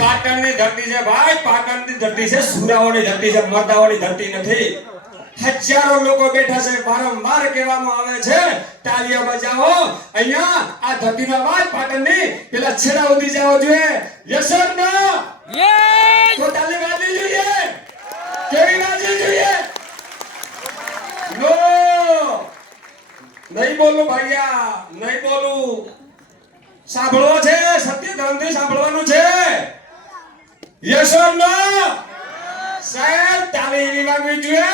પાટણની ધરતી છે ભાઈ, પાટણની ધરતી છે, સુરાઓની ધરતી છે, મર્દાઓની ધરતી નથી. હજારો લોકો બેઠા છે, વારંવાર કહેવામાં આવે છે તાળીઓ બજાવો. અહીંયા આ ધરતીનો અવાજ પાટણની પેલા છેડા સુધી જાવો જોઈએ. Yes or no? યસ. તો તાળી વાજવી જોઈએ. કેવી વાજવી જોઈએ? નો. નહીં બોલું ભાઈયા, નહીં બોલું. સાંભળવો છે, સત્ય ધર્મથી સાંભળવાનું છે. યસ ઓર નો? સાહેબ તાળી એવી વાગવી જોઈએ.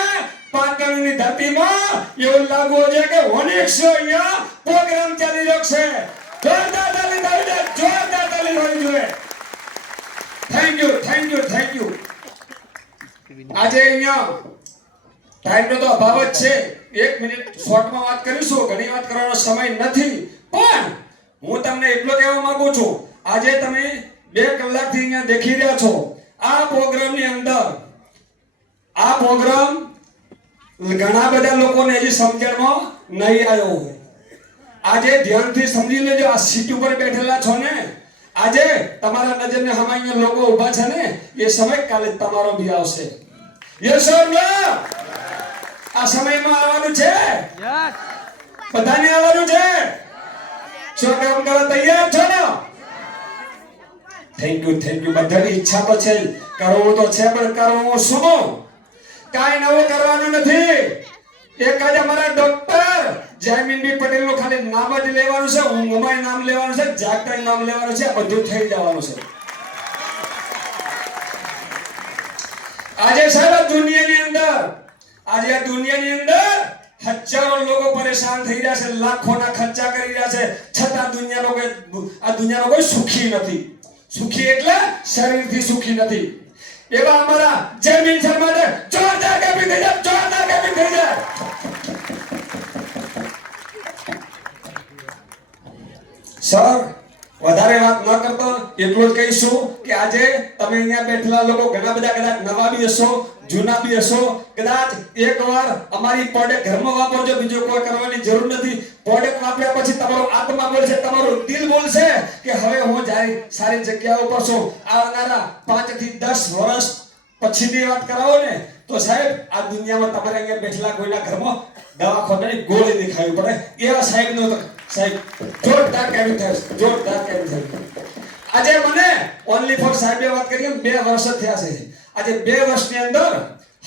પાટણની ધરતીમાં એવું લાગુ છે કે 100 અહીંયા પ્રોગ્રામ ચાલી રહ્યો છે. જોરદાર તાળી થવી જોઈએ, જોરદાર તાળી થવી જોઈએ. Thank you, thank you, thank you. આજે અહીંયા ટાઈમનો તો અભાવ જ છે. 1 મિનિટ શોર્ટમાં વાત કરીશું, ઘણી વાત કરવાનો સમય નથી. પણ હું તમને એટલો કહેવા માંગુ છું, આજે તમે 2 કલાકથી અહીંયા દેખી રહ્યા છો. આ પ્રોગ્રામની અંદર આ પ્રોગ્રામ ઘણા બધા લોકોને હજી સમજણમાં નહીં આવ્યો હોય. આજે ધ્યાનથી સમજી લેજો. આ સીટ ઉપર બેઠેલા છો ને, આજે તમારા નજરને સામે અહીંયા લોકો ઊભા છે ને, એ સમય કાલે તમારો બી આવશે. યસ ઓર નો? આ સમયમાં આવવાનું છે, બધાને આવવાનું છે. શું કામ કરવા તૈયાર છો ને? Thank you, thank you. બધાની ઈચ્છા તો છે, કરવું તો છે, પણ કરવું શું? કાઈ નવું કરવાનું નથી. એક જ અમારા ડોક્ટર જયમીનભાઈ પટેલ નું ખાલી નામ જ લેવાનું છે, ઊંઘમાં નામ લેવાનું છે, જાગતા નામ લેવાનું છે, બધું થઈ જવાનું છે. આજે સાહેબ દુનિયાની અંદર, આજે આ દુનિયાની અંદર હજારો લોકો પરેશાન થઈ રહ્યા છે, લાખોના ખર્ચા કરી રહ્યા છે, છતાં દુનિયાનો કોઈ સુખી નથી. સુખી એટલે શરીરથી સુખી નથી. એવા અમારા જયમીન સર માટે જોરદાર કેપિંગ થઈ જાય, જોરદાર કેપિંગ થઈ જાય. સર વધારે વાત ન કરતો એટલું જ કહીશું કે આજે તમે અહીંયા બેઠેલા લોકો ઘણા બધા કદાચ નવા બી હશો, જૂના બી હશો. કદાચ એકવાર અમારી પ્રોડક્ટ ઘરમાં વાપરજો, બીજું કોઈ કરવાની જરૂર નથી. પ્રોડક્ટ વાપર્યા પછી તમારો આત્મા બોલશે, તમારું દિલ બોલશે કે હવે હું જાય સારી જગ્યા ઉપર છું. આવનારા 5 થી 10 વર્ષ પછીની વાત કરાવો ને તો સાહેબ આ દુનિયામાં તમારે અહીંયા બેઠેલા કોઈના ઘરમાં દવાખાનાની ગોળી દેખાવી પડે એવા સાહેબ નો સાહેબ જોરદાર કેવી થાય, જોરદાર કેવી થાય. આજે મને ઓનલી ફોર સાહેબે વાત કરી 2 વર્ષ થયા છે. આજે 2 વર્ષની અંદર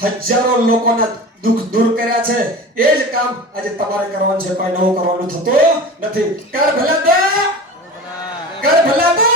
હજારો લોકોના દુઃખ દૂર કર્યા છે. એ જ કામ આજે તમારે કરવાનું છે, કોઈ નવું કરવાનું થતું નથી. કર ભલા દો, કર ભલા દો.